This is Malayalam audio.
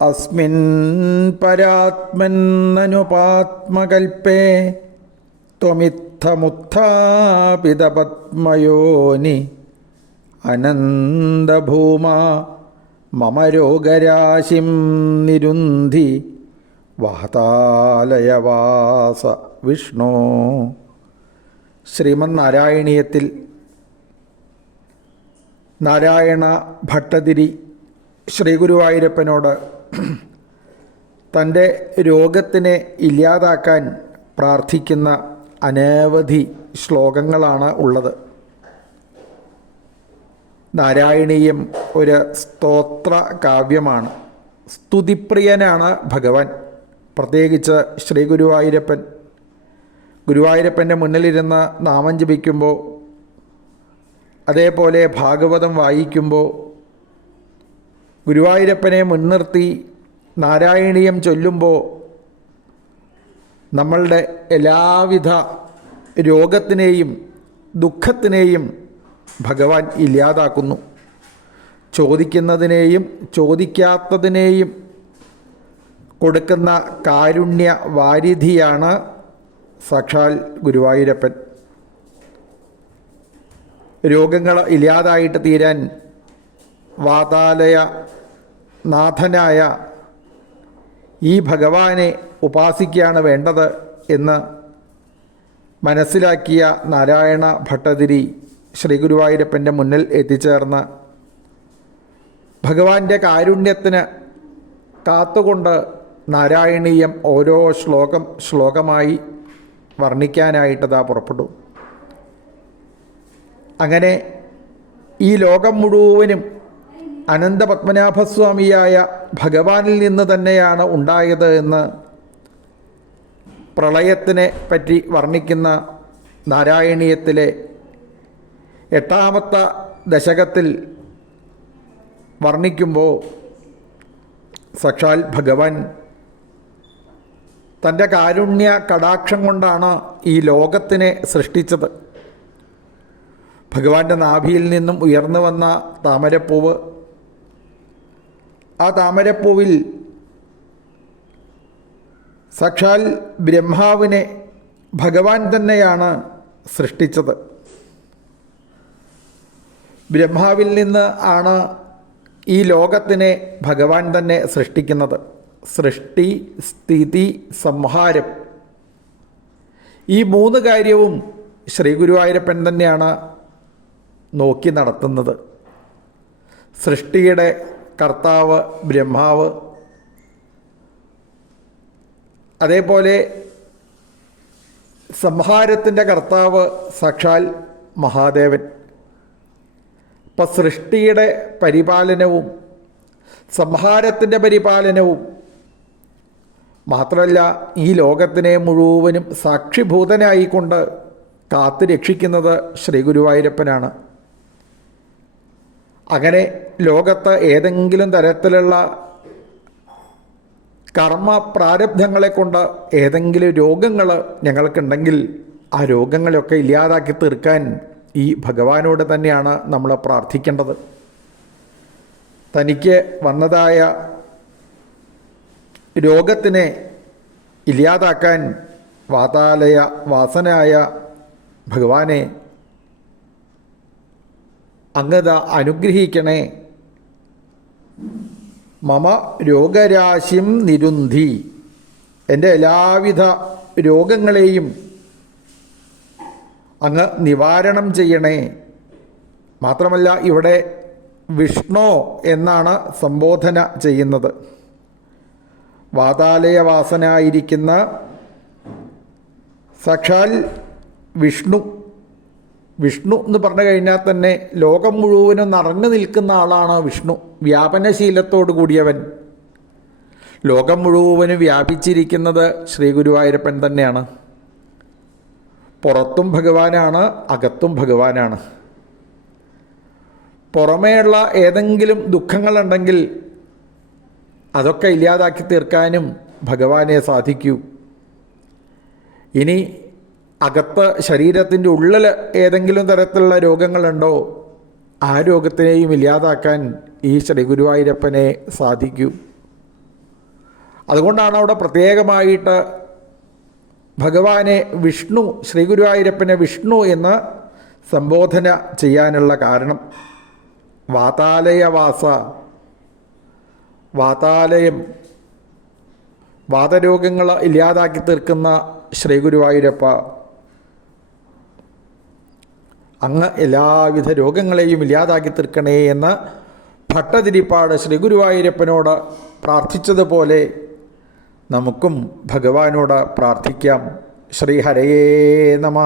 അസ്മിൻ പരാത്മന്നനുപാത്മകൽപ്പേ ത്വമിത്ഥമുത്ഥാപിതപത്മയോനി അനന്തഭൂമ മമ രോഗരാശിം നിരുന്ധി വഹതാലയവാസ വിഷ്ണു. ശ്രീമന്നാരായണീയത്തിൽ നാരായണ ഭട്ടതിരി ശ്രീ ഗുരുവായൂരപ്പനോട് തന്റെ രോഗത്തിനെ ഇല്ലാതാക്കാൻ പ്രാർത്ഥിക്കുന്ന അനവധി ശ്ലോകങ്ങളാണ് ഉള്ളത്. നാരായണീയം ഒരു സ്തോത്ര കാവ്യമാണ്. സ്തുതിപ്രിയനാണ് ഭഗവാൻ. പ്രത്യേകിച്ച് ശ്രീ ഗുരുവായൂരപ്പൻ. ഗുരുവായൂരപ്പന്റെ മുന്നിലിരുന്ന് നാമം ജപിക്കുമ്പോൾ അതേപോലെ ഭാഗവതം വായിക്കുമ്പോൾ ഗുരുവായൂരപ്പനെ മുൻനിർത്തി നാരായണീയം ചൊല്ലുമ്പോൾ നമ്മളുടെ എല്ലാവിധ രോഗത്തിനെയും ദുഃഖത്തിനെയും ഭഗവാൻ ഇല്ലാതാക്കുന്നു. ചോദിക്കുന്നതിനെയും ചോദിക്കാത്തതിനെയും കൊടുക്കുന്ന കാരുണ്യ വാരിധിയാണ് സാക്ഷാൽ ഗുരുവായൂരപ്പൻ. രോഗങ്ങൾ ഇല്ലാതായിട്ട് തീരാൻ വാതാലയ നാഥനായ ഈ ഭഗവാനെ ഉപാസിക്കുകയാണ് വേണ്ടത് എന്ന് മനസ്സിലാക്കിയ നാരായണ ഭട്ടതിരി ശ്രീ ഗുരുവായൂരപ്പന്റെ മുന്നിൽ എത്തിച്ചേർന്ന് ഭഗവാന്റെ കാരുണ്യത്തിന് കാത്തുകൊണ്ട് നാരായണീയം ഓരോ ശ്ലോകം ശ്ലോകമായി വർണിക്കാനായിട്ടതാ പുറപ്പെട്ടു. അങ്ങനെ ഈ ലോകം മുഴുവനും അനന്തപത്മനാഭസ്വാമിയായ ഭഗവാനിൽ നിന്ന് തന്നെയാണ് ഉണ്ടായത് എന്ന് പ്രളയത്തിനെ പറ്റി വർണിക്കുന്ന നാരായണീയത്തിലെ എട്ടാമത്തെ ദശകത്തിൽ വർണിക്കുമ്പോൾ സക്ഷാൽ ഭഗവാൻ തന്റെ കാരുണ്യ കടാക്ഷം കൊണ്ടാണ് ഈ ലോകത്തിനെ സൃഷ്ടിച്ചത്. ഭഗവാന്റെ നാഭിയിൽ നിന്നും ഉയർന്നു വന്ന താമരപ്പൂവ് ആ താമരപ്പൂവിൽ സാക്ഷാൽ ബ്രഹ്മാവിനെ ഭഗവാൻ തന്നെയാണ് സൃഷ്ടിച്ചത്. ബ്രഹ്മാവിൽ നിന്ന് ആണ് ഈ ലോകത്തിനെ ഭഗവാൻ തന്നെ സൃഷ്ടിക്കുന്നത്. സൃഷ്ടി സ്ഥിതി സംഹാരം. ഈ മൂന്ന് കാര്യവും ശ്രീ ഗുരുവായൂരപ്പൻ തന്നെയാണ് നോക്കി നടത്തുന്നത്. സൃഷ്ടിയുടെ കർത്താവ് ബ്രഹ്മാവ്. അതേപോലെ സംഹാരത്തിന്റെ കർത്താവ് സാക്ഷാൽ മഹാദേവൻ. ഇപ്പം സൃഷ്ടിയുടെ പരിപാലനവും സംഹാരത്തിന്റെ പരിപാലനവും മാത്രമല്ല ഈ ലോകത്തിനെ മുഴുവനും സാക്ഷിഭൂതനായിക്കൊണ്ട് കാത്തു രക്ഷിക്കുന്നത് ശ്രീ ഗുരുവായൂരപ്പനാണ് അങ്ങനെ ലോകത്ത് ഏതെങ്കിലും തരത്തിലുള്ള കർമ്മ പ്രാരബ്ധങ്ങളെ കൊണ്ട് ഏതെങ്കിലും രോഗങ്ങൾ ഞങ്ങൾക്കുണ്ടെങ്കിൽ ആ രോഗങ്ങളെയൊക്കെ ഇല്ലാതാക്കി തീർക്കാൻ ഈ ഭഗവാനോട് തന്നെയാണ് നമ്മൾ പ്രാർത്ഥിക്കേണ്ടത്. തനിക്ക് വന്നതായ രോഗത്തിനെ ഇല്ലാതാക്കാൻ വാതാലയ വാസനായ ഭഗവാനെ അങ്ങത അനുഗ്രഹിക്കണേ. മമ രോഗരാശിം നിരുന്ധി. എന്റെ എല്ലാവിധ രോഗങ്ങളെയും അങ്ങ് നിവാരണം ചെയ്യണേ. മാത്രമല്ല ഇവിടെ വിഷ്ണു എന്നാണ് സംബോധന ചെയ്യുന്നത്. വാതാലയവാസനായിരിക്കുന്ന സക്ഷാൽ വിഷ്ണു വിഷ്ണു എന്ന് പറഞ്ഞു കഴിഞ്ഞാൽ തന്നെ ലോകം മുഴുവനും നിറഞ്ഞു നിൽക്കുന്ന ആളാണ് വിഷ്ണു. വ്യാപനശീലത്തോടു കൂടിയവൻ. ലോകം മുഴുവനും വ്യാപിച്ചിരിക്കുന്നത് ശ്രീ ഗുരുവായൂരപ്പൻ തന്നെയാണ്. പുറത്തും ഭഗവാനാണ് അകത്തും ഭഗവാനാണ്. പുറമേയുള്ള ഏതെങ്കിലും ദുഃഖങ്ങളുണ്ടെങ്കിൽ അതൊക്കെ ഇല്ലാതാക്കി തീർക്കാനും ഭഗവാനെ സാധിക്കൂ. ഇനി അകത്ത് ശരീരത്തിന്റെ ഉള്ളിൽ ഏതെങ്കിലും തരത്തിലുള്ള രോഗങ്ങളുണ്ടോ? ആ രോഗത്തിനെയും ഇല്ലാതാക്കാൻ ഈ ശ്രീ ഗുരുവായൂരപ്പനെ സാധിക്കൂ. അതുകൊണ്ടാണ് അവിടെ പ്രത്യേകമായിട്ട് ഭഗവാനെ വിഷ്ണു ശ്രീ ഗുരുവായൂരപ്പനെ വിഷ്ണു എന്ന് സംബോധന ചെയ്യാനുള്ള കാരണം. വാതാലയവാസ വാതാലയം വാതരോഗങ്ങൾ ഇല്ലാതാക്കി തീർക്കുന്ന ശ്രീ ഗുരുവായൂരപ്പ അങ്ങ് എല്ലാവിധ രോഗങ്ങളെയും ഇല്ലാതാക്കി തീർക്കണേ എന്ന് ഭട്ടതിരിപ്പാട് ശ്രീ ഗുരുവായൂരപ്പനോട് പ്രാർത്ഥിച്ചതുപോലെ നമുക്കും ഭഗവാനോട് പ്രാർത്ഥിക്കാം. ശ്രീഹരയേ നമ.